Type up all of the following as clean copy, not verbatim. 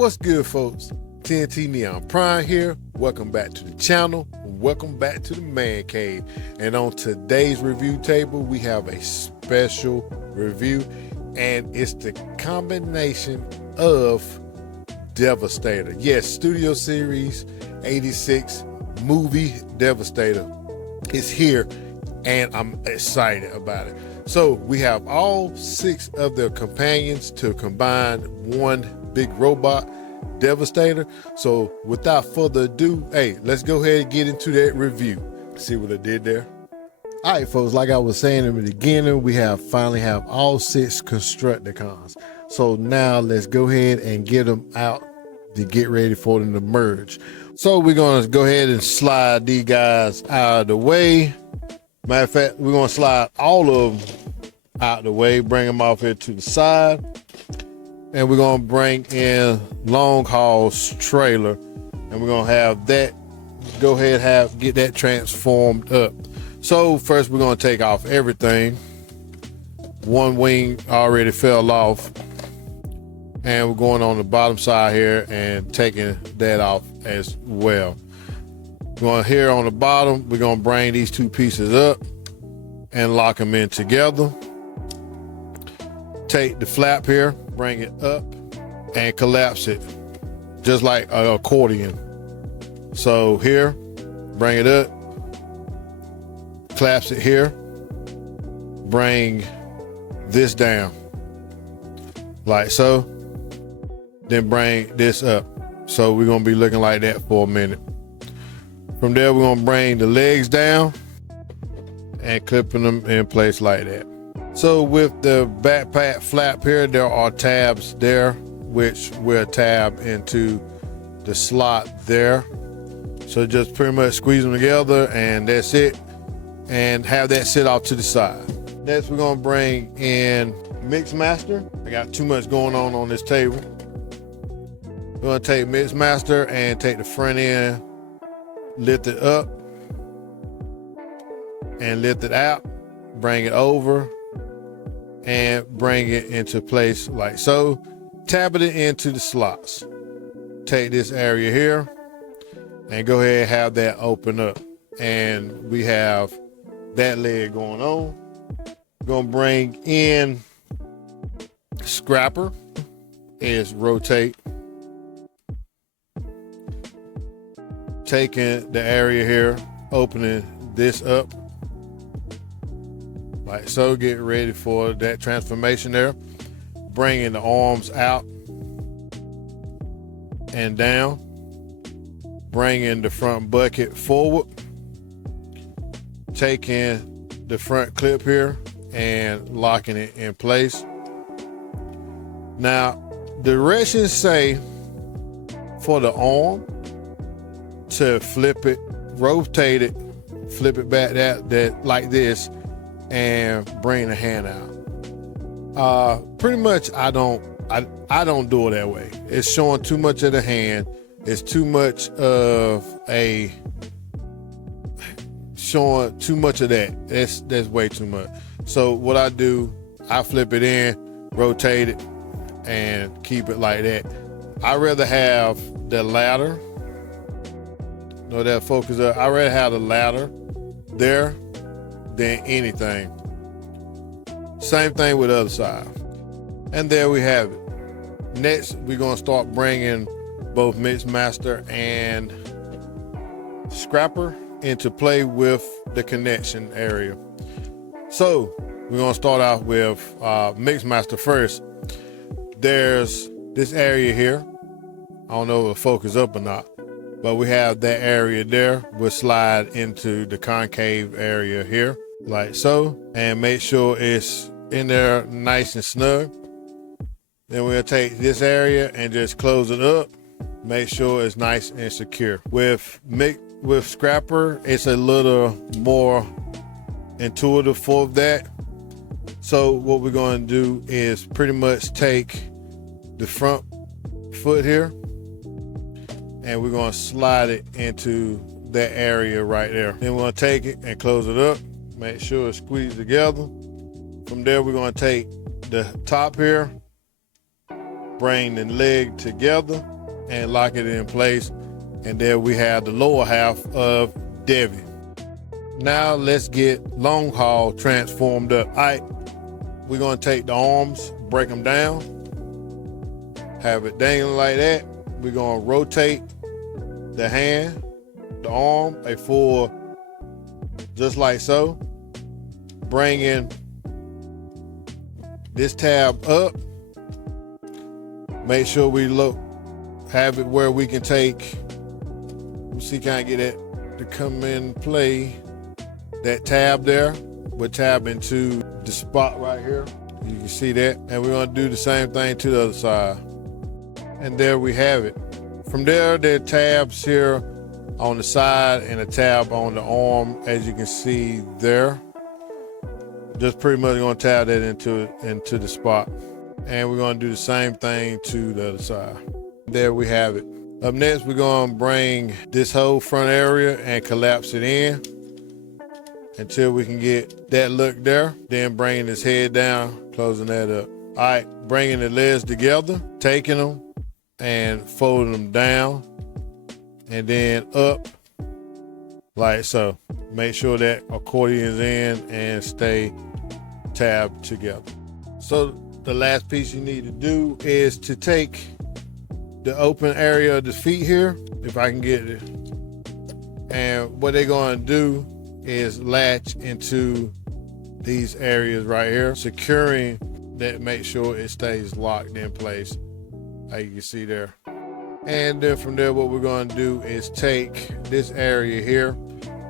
What's good, folks? TntneonPrime here. Welcome back to the channel. Welcome back to the man cave. And on today's review table, we have a special review, and it's the combination of Devastator. Yes, Studio Series 86 movie Devastator is here, and I'm excited about it. So we have all 6 of the companions to combine one big robot Devastator. So without further ado, hey, let's go ahead and get into that review. See what I did there? All right, folks, like I was saying in the beginning, we finally have all 6 Constructicons. So now let's go ahead and get them out to get ready for them to merge. So we're gonna go ahead and slide these guys out of the way. Matter of fact, we're gonna slide all of them out of the way, bring them off here to the side. And we're gonna bring in Long Haul's trailer, and we're gonna have that go ahead get that transformed up. So first we're gonna take off everything. One wing already fell off, and we're going on the bottom side here and taking that off as well. Going here on the bottom, we're gonna bring these 2 pieces up and lock them in together. Take the flap here, bring it up and collapse it just like an accordion. So here, bring it up, collapse it here, bring this down like so, then bring this up. So we're gonna be looking like that for a minute. From there, we're gonna bring the legs down and clipping them in place like that. So with the backpack flap here, there are tabs there, which will tab into the slot there. So just pretty much squeeze them together and that's it. And have that sit off to the side. Next, we're gonna bring in Mixmaster. I got too much going on this table. We're gonna take Mixmaster and take the front end, lift it up and lift it out, bring it over and bring it into place like so. Tab it into the slots. Take this area here and go ahead and have that open up. And we have that leg going on. We're gonna bring in Scrapper. Is rotate. Taking the area here, opening this up like so. Get ready for that transformation there. Bringing the arms out and down. Bringing the front bucket forward. Taking the front clip here and locking it in place. Now, directions say for the arm to flip it, rotate it, flip it back that like this, and bring the hand out. Pretty much I don't do it that way. It's showing too much of the hand. It's too much of showing too much of that. That's way too much. So what I do, I flip it in, rotate it, and keep it like that. I rather have the ladder. Know that focus up. I rather have the ladder there than anything. Same thing with the other side. And there we have it. Next, we're gonna start bringing both Mixmaster and Scrapper into play with the connection area. So we're gonna start off with Mixmaster first. There's this area here. I don't know if it'll focus up or not, but we have that area there. We'll slide into the concave area here like so, and make sure it's in there nice and snug. Then we'll take this area and just close it up. Make sure it's nice and secure. With Scrapper, it's a little more intuitive for that. So what we're going to do is pretty much take the front foot here and we're going to slide it into that area right there. Then we're going to take it and close it up. Make sure it's squeezed together. From there, we're going to take the top here bring the leg together and lock it in place. And there we have the lower half of Devi. Now let's get long haul transformed up. All right, we're gonna take the arms, break them down, have it dangling like that. We're gonna rotate the hand, the arm, a full, just like so. Bring in this tab up. Make sure we have it where we can take, let's see, can I get it to come in play? That tab there, we'll tab into the spot right here. You can see that. And we're gonna do the same thing to the other side. And there we have it. From there are tabs here on the side and a tab on the arm, as you can see there. Just pretty much gonna tab that into the spot. And we're gonna do the same thing to the other side. There we have it. Up next, we're gonna bring this whole front area and collapse it in until we can get that look there. Then bringing his head down, closing that up. All right, bringing the legs together, taking them and folding them down and then up like so. Make sure that accordion's in and stay tabbed together. So the last piece you need to do is to take the open area of the feet here, if I can get it. And what they're gonna do is latch into these areas right here, securing that, make sure it stays locked in place, like you can see there. And then from there, what we're gonna do is take this area here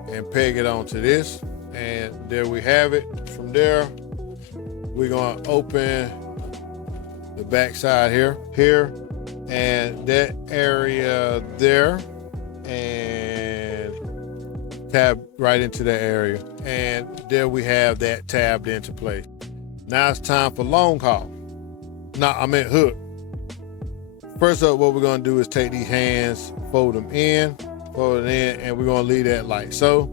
and peg it onto this. And there we have it. From there, we're gonna open the back side here, and that area there, and tab right into that area. And there we have that tabbed into place. Now it's time for long haul. No, I meant hook. First up, what we're gonna do is take these hands, fold it in, and we're gonna leave that like so.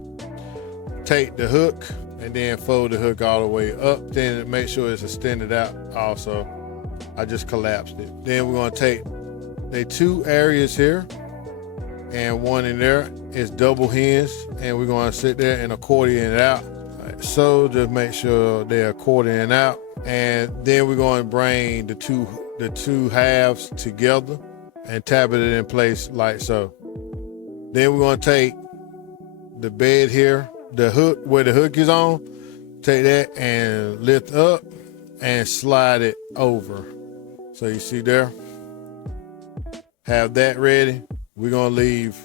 Take the hook and then fold the hook all the way up. Then make sure it's extended out also. I just collapsed it. Then we're gonna take the two areas here and one in there. It's double hinged, and we're gonna sit there and accordion it out. Like so, just make sure they're accordion out. And then we're gonna bring the two halves together and tab it in place like so. Then we're gonna take the bed here, the hook, where the hook is on, take that and lift up and slide it over. So you see there, have that ready. We're gonna leave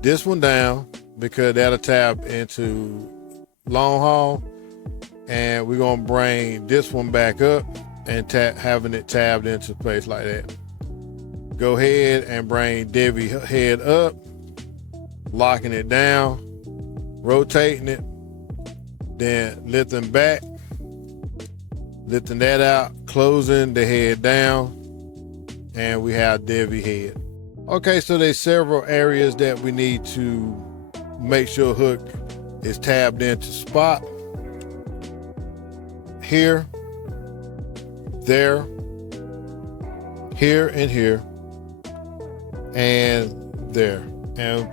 this one down because that'll tab into long haul. And we're gonna bring this one back up and having it tabbed into place like that. Go ahead and bring Devi head up, locking it down, rotating it, then lifting back, lifting that out, closing the head down, and we have Devi head. Okay, so there's several areas that we need to make sure hook is tabbed into spot. Here, there, here, and here, and there. And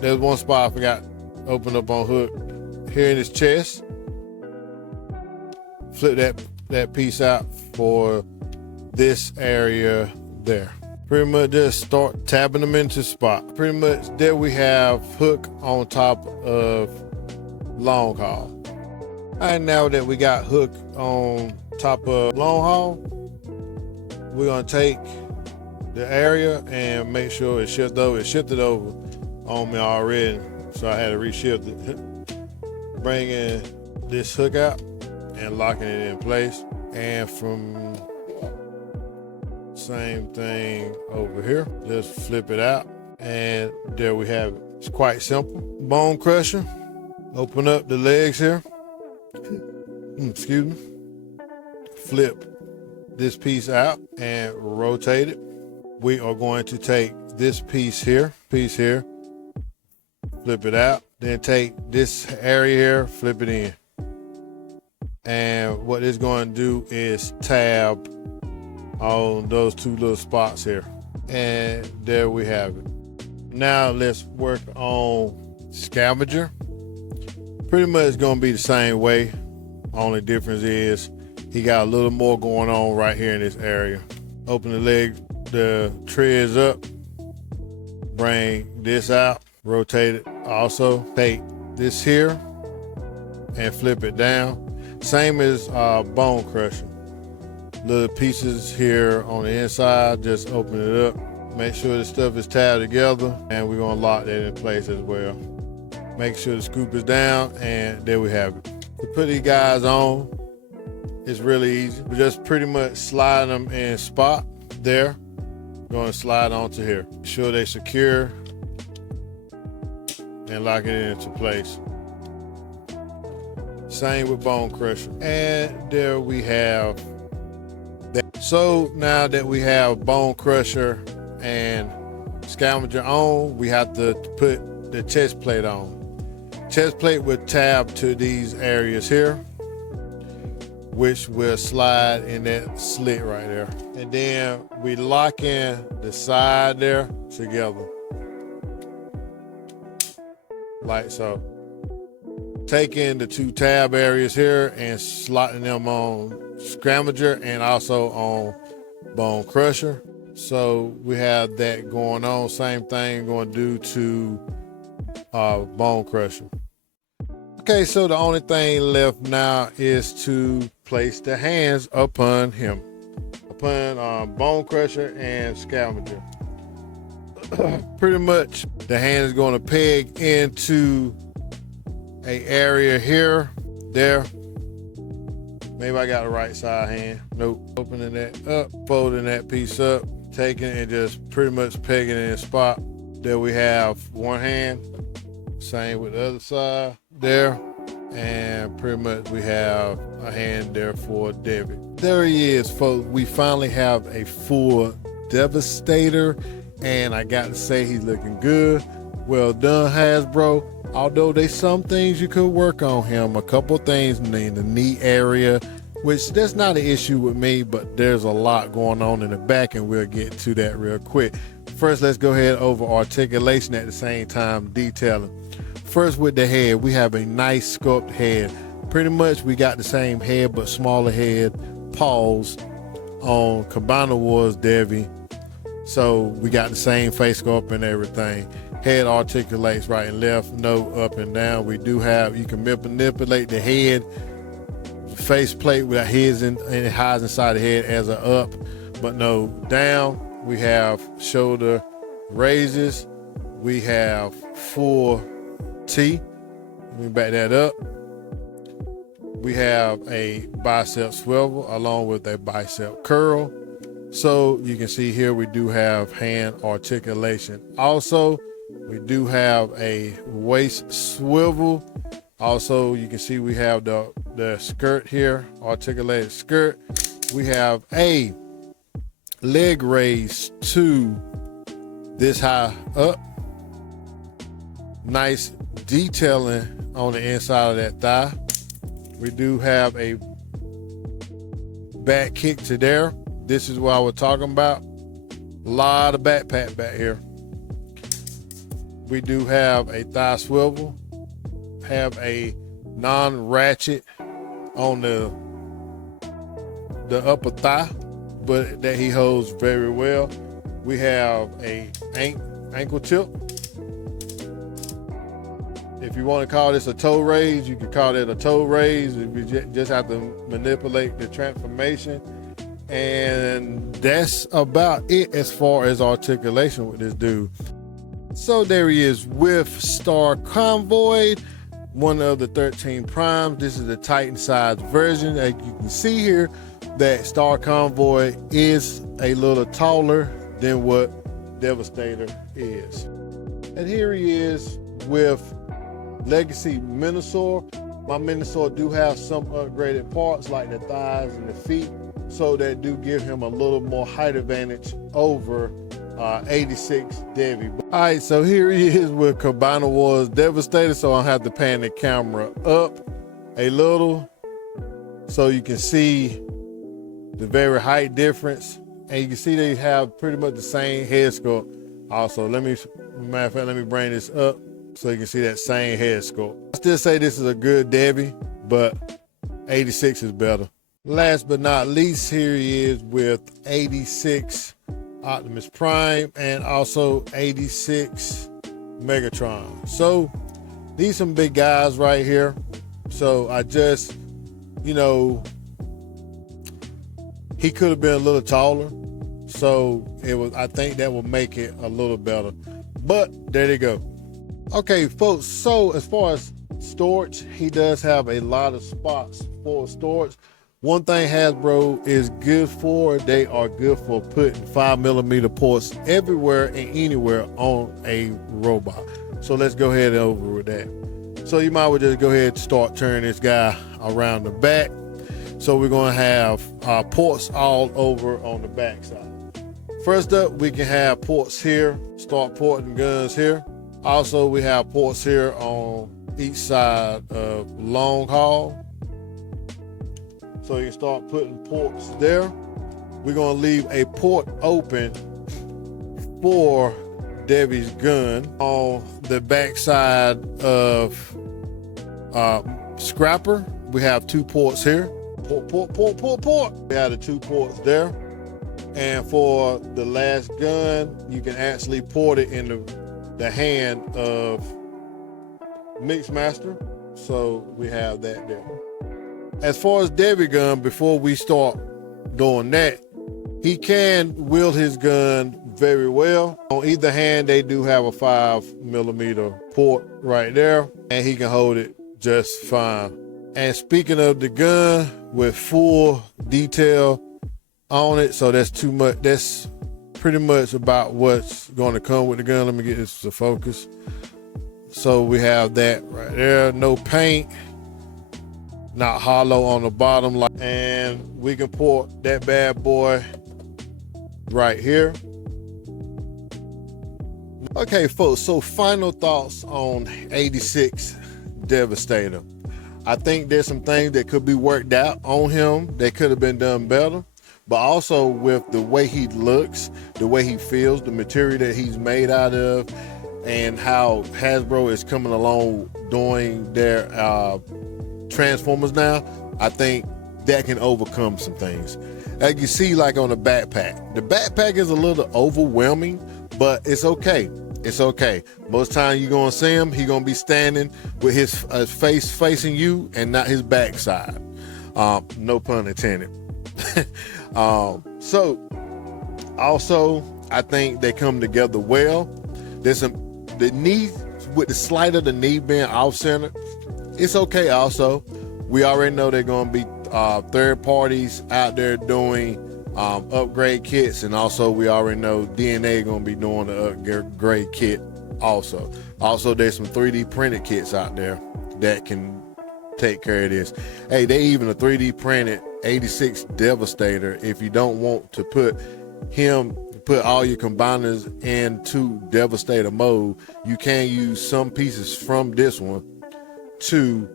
there's one spot I forgot to open up on hook. Here in his chest. Flip that piece out for this area there. Pretty much just start tabbing them into spot. Pretty much there we have hook on top of long haul. And now that we got hook on top of long haul, we're gonna take the area and make sure it's shifted over. It shifted over on me already, so I had to reshift it. Bringing this hook out and locking it in place. And from same thing over here, just flip it out and there we have it. It's quite simple. Bone crusher, open up the legs here. Excuse me. Flip this piece out and rotate it. We are going to take this piece here, flip it out, then take this area here, flip it in. And what it's going to do is tab on those two little spots here. And there we have it. Now let's work on Scavenger. Pretty much gonna be the same way. Only difference is he got a little more going on right here in this area. Open the treads up, bring this out, rotate it. Also take this here and flip it down. Same as bone crushing. Little pieces here on the inside, just open it up. Make sure the stuff is tied together, and we're gonna lock that in place as well. Make sure the scoop is down, and there we have it. To put these guys on, it's really easy. We just pretty much slide them in spot there. Going to slide onto here. Make sure they secure and lock it into place. Same with bone crusher. And there we have that. So now that we have bone crusher and scavenger on, we have to put the chest plate on. Chest plate will tab to these areas here, which will slide in that slit right there. And then we lock in the side there together, like so. Taking the two tab areas here and slotting them on scavenger and also on bone crusher. So we have that going on. Same thing going to do to bone crusher. Okay, so the only thing left now is to place the hands upon him, upon bone crusher and scavenger. Pretty much the hand is going to peg into a area here, there. Maybe I got the right side hand. Nope. Opening that up, folding that piece up, taking it and just pretty much pegging it in a spot. There we have one hand. Same with the other side there. And pretty much we have a hand there for Debbie. There he is, folks. We finally have a full Devastator. And I got to say, he's looking good. Well done, Hasbro. Although there's some things you could work on him, a couple things in the knee area, which that's not an issue with me, but there's a lot going on in the back, and we'll get to that real quick. First, let's go ahead over articulation at the same time, detailing. First, with the head, we have a nice sculpt head. Pretty much we got the same head, but smaller head, paws on Cabana Wars Debbie. So we got the same face sculpt and everything. Head articulates right and left, no up and down. We do have, you can manipulate the head, face plate with our heads and it hides inside the head as a up, but no down. We have shoulder raises. We have full T. Let me back that up. We have a bicep swivel along with a bicep curl. So you can see here we do have hand articulation. Also, we do have a waist swivel. Also, you can see we have the skirt here, articulated skirt. We have a leg raise to this high up. Nice detailing on the inside of that thigh. We do have a back kick to there. This is what I was talking about. A lot of backpack back here. We do have a thigh swivel, have a non-ratchet on the upper thigh, but that he holds very well. We have a ankle tip. If you want to call this a toe raise, you can call it a toe raise. You just have to manipulate the transformation. And that's about it as far as articulation with this dude. So there he is with Star Convoy, one of the 13 primes. This is the Titan size version. As you can see here, that Star Convoy is a little taller than what Devastator is. And here he is with Legacy Minosaur. My Minosaur do have some upgraded parts like the thighs and the feet, so that do give him a little more height advantage over 86 Debbie. All right, so here he is with Cabana Wars Devastator. So I'll have to pan the camera up a little so you can see the very height difference. And you can see they have pretty much the same head sculpt. Also, matter of fact, let me bring this up so you can see that same head sculpt. I still say this is a good Debbie, but 86 is better. Last but not least, here he is with 86 Optimus Prime and also 86 Megatron. So these some big guys right here. So I just, you know, he could have been a little taller. So I think that will make it a little better. But there they go. Okay, folks, so as far as storage, he does have a lot of spots for storage. One thing Hasbro is good for, they are good for putting 5mm ports everywhere and anywhere on a robot. So let's go ahead and over with that. So you might well just go ahead and start turning this guy around the back. So we're gonna have ports all over on the back side. First up, we can have ports here, start porting guns here. Also, we have ports here on each side of long haul. So you can start putting ports there. We're gonna leave a port open for Debbie's gun on the back side of Scrapper. We have 2 ports here. Port. We have the 2 ports there. And for the last gun, you can actually port it in the hand of Mixmaster. So we have that there. As far as Debbie gun, before we start doing that, he can wield his gun very well. On either hand, they do have a 5mm port right there, and he can hold it just fine. And speaking of the gun with full detail on it, so that's too much. That's pretty much about what's going to come with the gun. Let me get this to focus. So we have that right there. No paint, not hollow on the bottom, and we can port that bad boy right here. Okay, folks, so final thoughts on 86 Devastator. I think there's some things that could be worked out on him that could have been done better, but also with the way he looks, the way he feels, the material that he's made out of, and how Hasbro is coming along doing their Transformers now, I think that can overcome some things. As you see, like on the backpack is a little overwhelming, but it's okay. It's okay. Most time you're gonna see him, he's gonna be standing with his face facing you and not his backside. No pun intended. So also, I think they come together well. There's the knee, with the slight of the knee being off center, it's okay. Also, we already know they're gonna be third parties out there doing upgrade kits, and also we already know DNA gonna be doing the upgrade kit also. There's some 3D printed kits out there that can take care of this. Hey, they even a 3D printed 86 Devastator. If you don't want to put all your combiners into Devastator mode, you can use some pieces from this one to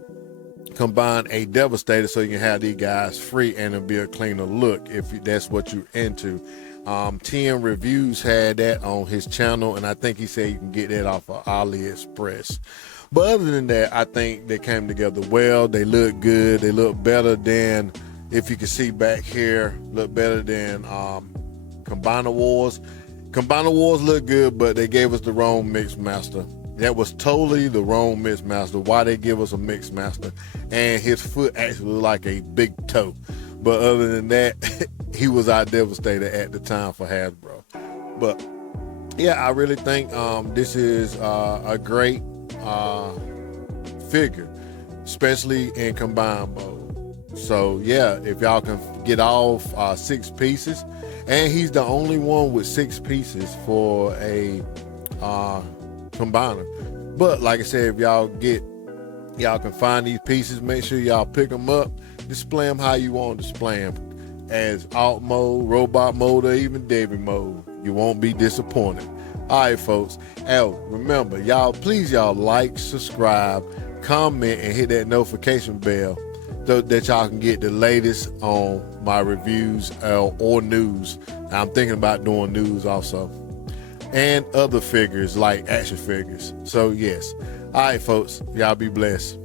combine a Devastator, so you can have these guys free and it'll be a cleaner look if that's what you're into. TN Reviews had that on his channel, and I think he said you can get that off of AliExpress. But other than that, I think they came together well. They look good. They look better than, if you can see back here, look better than Combiner Wars. Combiner Wars look good, but they gave us the wrong Mixmaster. That was totally the wrong Mixmaster. Why they give us a Mixmaster? And his foot actually looked like a big toe. But other than that, he was our Devastator at the time for Hasbro. But yeah, I really think this is a great figure, especially in combined mode. So yeah, if y'all can get all 6 pieces, and he's the only one with 6 pieces for a combiner. But like I said, if y'all can find these pieces, make sure y'all pick them up, display them how you want to display them, as alt mode, robot mode, or even Debbie mode. You won't be disappointed. All right, folks. Remember, y'all, please, y'all like, subscribe, comment, and hit that notification bell that y'all can get the latest on my reviews or news. I'm thinking about doing news also, and other figures like action figures. So yes, all right folks, y'all be blessed.